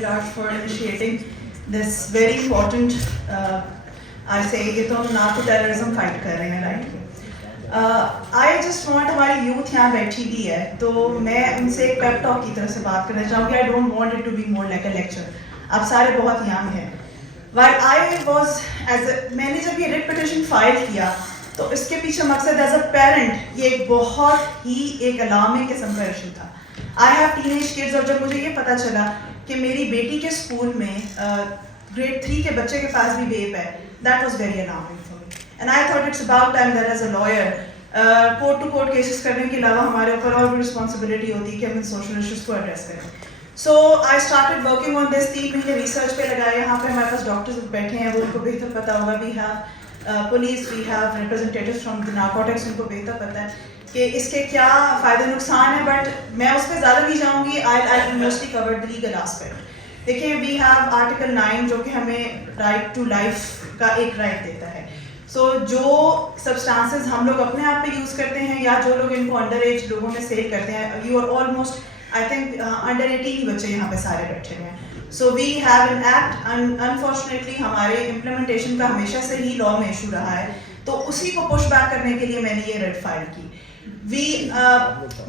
Viraj for initiating this very important, I say, ये तो हम narco terrorism fight कर रहे हैं, right? I just want हमारी youth यहाँ बैठी भी है, तो मैं उनसे एक pep talk की तरह से बात करना चाहूँगी. I don't want it to be more like a lecture. आप सारे बहुत young हैं. While I was मैंने जब ये writ petition file किया, तो इसके पीछे मकसद एज अ पेरेंट ये एक बहुत ही एक अलार्मिंग किस्म का इशू था. आई हैव टीनेज किड्स, और जब मुझे ये पता चला कि मेरी बेटी के स्कूल में ग्रेड 3 के बच्चे के पास भी वेप है, that was very alarming for me. And I thought it's about time that as a lawyer court to court cases करने के अलावा हमारे ऊपर और भी रिस्पॉन्सिबिलिटी होती है कि हम इन सोशल इशूज़ को एड्रेस करें. So I started working on this. 3 महीने रिसर्च पे लगाए. यहाँ पे हमारे पास डॉक्टर्स बैठे हैं, वो उनको बेहतर पता होगा. We have police, we have representatives from the narcotics, उनको बेहतर पता है कि इसके क्या फ़ायदे नुकसान है. बट मैं उस पर ज़्यादा नहीं जाऊँगी. I mostly cover the legal aspect. देखिए, वी हैव आर्टिकल 9 जो कि हमें राइट टू लाइफ का एक राइट देता है. सो जो सब्सटेंसेस हम लोग अपने आप पे यूज़ करते हैं या जो लोग इनको अंडर एज लोगों में सेल करते हैं, you are almost I think under 18 बच्चे यहाँ पे सारे बैठे हुए हैं. So we have an act. Unfortunately हमारे इम्प्लीमेंटेशन का हमेशा से ही लॉ में इशू रहा है, तो उसी को पुश बैक करने के लिए मैंने ये रिट फाइल की.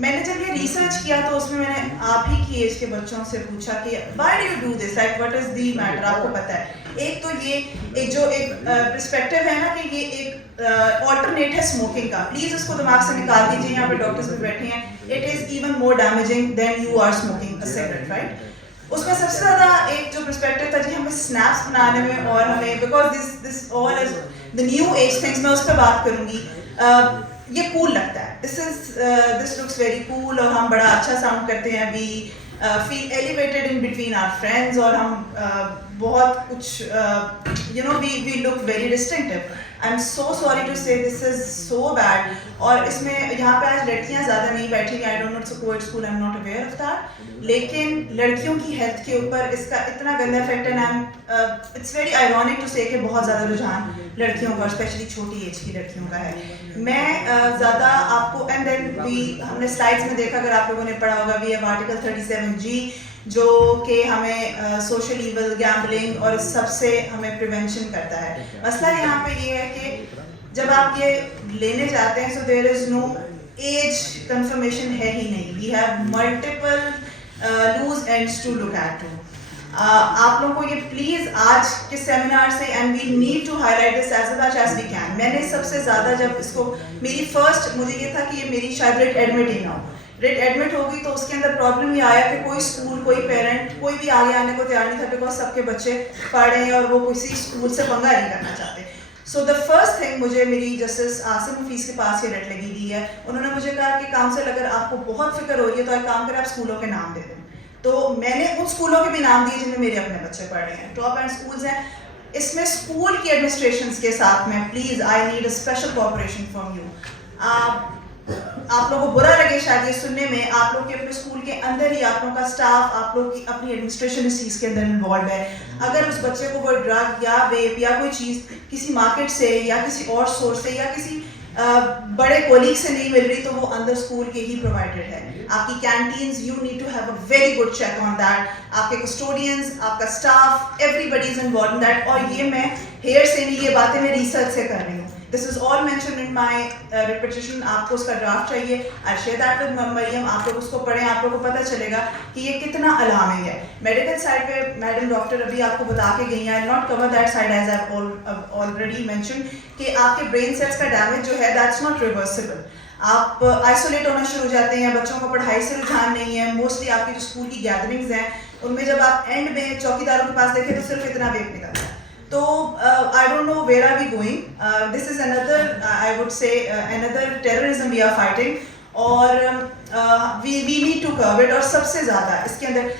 मैंने जब ये रिसर्च किया तो उसमें मैंने आप ही की एज के बच्चों से पूछा कि why do you do this, like what is the matter. आपको पता है, एक तो ये एक पर्सपेक्टिव है ना कि ये एक ऑल्टरनेट है स्मोकिंग का. प्लीज इसको दिमाग से निकाल दीजिए. यहाँ पे डॉक्टर्स भी बैठे हैं. It is even more damaging than you are smoking a cigarette, right? उसमें सबसे ज़्यादा एक जो पर्सपेक्टिव था जी हमें स्नैप्स बनाने में, और हमें because this all is the new age things, मैं उस पर बात करूँगी. ये कूल लगता है. दिस लुक्स वेरी कूल, और हम बड़ा अच्छा साउंड करते हैं. We feel elevated in between our friends, और हम बहुत कुछ you know we look very distinctive. I am so sorry to say this is so bad. और इसमें यहाँ पे आज लड़कियाँ ज़्यादा नहीं बैठी. I don't know it's a coed school, I am not aware of that. लेकिन लड़कियों की हेल्थ के ऊपर इसका इतना गंदा इफेक्ट है. And it's very ironic to say कि बहुत ज़्यादा रुझान लड़कियों का, स्पेशली छोटी एज की लड़कियों का है. मैं ज़्यादा आपको एंड देन हमने स्लाइड्स में देखा, अगर आप लोगों ने पढ़ा होगा, वी हैव आर्टिकल 37G जो कि हमें सोशल ईवल, गैम्बलिंग और इस सब से हमें प्रिवेंशन करता है. मसला यहाँ पे ये है कि जब आप ये लेने जाते हैं, so there is no age confirmation है ही नहीं. We have multiple loose ends to look at to. आप लोगों को ये प्लीज़ आज के सेमिनार से, and we need to highlight this as much as we can. मैंने सबसे ज़्यादा जब इसको मेरी फर्स्ट मुझे ये था कि ये मेरी शायद रिट एडमिट ही ना हो. रिट एडमिट हो गई तो उसके अंदर प्रॉब्लम ये आया कि कोई स्कूल, कोई पेरेंट, कोई भी आगे आने को तैयार नहीं था, बिकॉज सबके बच्चे पढ़ रहे हैं और वो किसी स्कूल से पंगा नहीं करना चाहते. सो द फर्स्ट थिंग, मुझे मेरी जस्टिस आसिम हफीज़ के पास ये रिट लगी हुई है. उन्होंने मुझे कहा कि काउंसिल, अगर आपको बहुत फिक्र हो रही है तो एक काम करें, आप स्कूलों के नाम दे दें. तो मैंने उन स्कूलों के भी नाम दिए जिनमें मेरे अपने बच्चे पढ़ रहे हैं. टॉप एंड स्कूल्स हैं. इसमें स्कूल की एडमिनिस्ट्रेशंस के साथ में please I need a special cooperation from you. आप लोगों को बुरा लगे शायद ये सुनने में, आप लोग के अपने स्कूल के अंदर ही आप लोगों का स्टाफ, आप लोग की अपनी एडमिनिस्ट्रेशन इस चीज़ के अंदर इन्वॉल्व है. अगर उस बच्चे को वो ड्रग या वेप या कोई चीज़ किसी मार्केट से या किसी और सोर्स से या किसी बड़े कोलीग से नहीं मिल रही, तो वो अंदर स्कूल के ही प्रोवाइडेड है. आपकी canteens, you need to have a very good check on that. आपके कस्टोडियंस, आपका staff, everybody is involve in that. और ये मैं हेयर से नहीं, ये बातें मैं रिसर्च से कर रही हूँ. This is all mention in my repetition. आपको उसका ड्राफ्ट चाहिए, I share that with Mariam. आप लोग उसको पढ़ें, आप लोगों को पता चलेगा कि ये कितना अलार्मिंग है. मेडिकल साइड पे मैडम डॉक्टर अभी आपको बता के गई हैं. I not cover that side as I already mention कि आपके ब्रेन सेल्स का डैमेज जो है दैट्स नॉट रिवर्सिबल. आप आइसोलेट होना शुरू हो जाते हैं, बच्चों को पढ़ाई से रुझान नहीं है. मोस्टली आपकी जो स्कूल की गैदरिंग्स हैं उनमें जब आप एंड में चौकीदारों के पास देखें तो सिर्फ इतना वेप निकलता है. तो I don't know where are we going. This is another, I would say, another terrorism we are fighting. और we need to curb it. और सबसे ज़्यादा इसके अंदर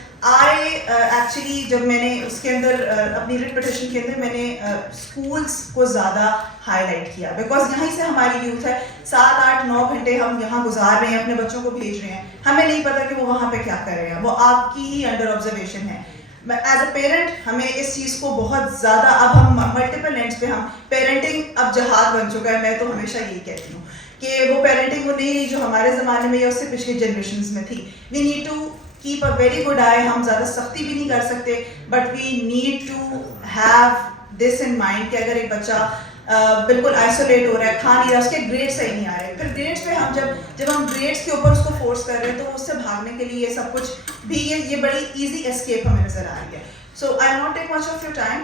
एक्चुअली जब मैंने उसके अंदर अपनी रिट पिटिशन के अंदर मैंने स्कूल्स को ज़्यादा हाईलाइट किया, बिकॉज यहीं से हमारी यूथ है. 7, 8, 9 घंटे हम यहाँ गुजार रहे हैं, अपने बच्चों को भेज रहे हैं. हमें नहीं पता कि वो वहाँ पे क्या कर रहे हैं. वो आपकी ही अंडर ऑब्जर्वेशन है. एज अ पेरेंट हमें इस चीज़ को बहुत ज़्यादा, अब हम मल्टीपल एंड्स पे हम पेरेंटिंग अब जहाद बन चुका है. मैं तो हमेशा यही कहती हूँ कि वो पेरेंटिंग वो नहीं रही जो हमारे ज़माने में या उससे पिछली जनरेशन में थी. We need to keep a very good eye. ہم زیادہ سختی بھی نہیں کر سکتے, but we need to have this in mind کہ اگر ایک بچہ بالکل آئسولیٹ ہو رہا ہے, کھا نہیں رہا, اس کے گریڈ صحیح نہیں آ رہے, پھر گریڈس پہ ہم جب ہم گریڈس کے اوپر اس کو فورس کر رہے ہیں تو اس سے بھاگنے کے لیے یہ سب کچھ بھی یہ بڑی ایزی اسکیپ ہمیں نظر آ رہی ہے. So I not take much of your time.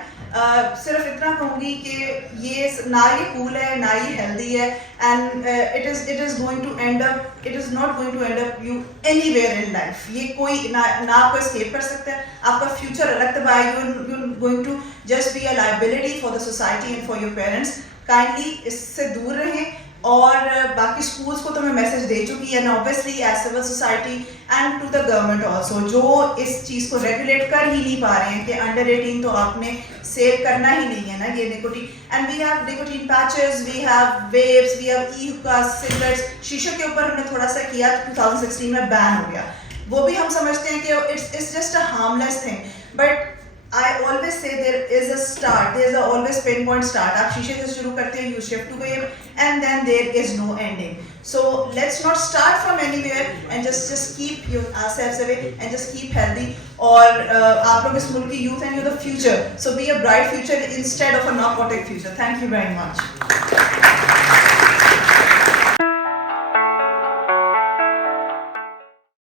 صرف اتنا کہوں گی کہ یہ نہ یہ کول ہے نہ یہ ہیلدی ہے, and it is going to end up, it is not going to end up you anywhere in life. یہ کوئی نہ آپ کو اسکیپ کر سکتا ہے, آپ کا فیوچر الگ تباہ ہے, you going to just be a liability for the society and for your parents. Kindly اس سے دور رہیں. اور باقی اسکولس کو تو میں میسج دے چکی ہے, and obviously as civil society and to the government also, جو اس چیز کو ریگولیٹ کر ہی نہیں پا رہے ہیں کہ انڈر 18 تو آپ نے سیل کرنا ہی نہیں ہے نا یہ nicotine. And we have nicotine patches, we have vapes, we have e hookahs, cigarettes. شیشے کے اوپر ہم نے تھوڑا سا کیا 2016 میں بین ہو گیا, وہ بھی ہم سمجھتے ہیں کہ it's just a harmless thing, but I always say there is a start, there is a always pinpoint start. آپ شیشے سے شروع کرتے ہیں, you shift to vape, and then there is no ending. So let's not start from anywhere and just keep yourselves away and just keep healthy. اور آپ لوگ اس ملک کی youth and you're the future, so be a bright future instead of a narcotic future. Thank you very much.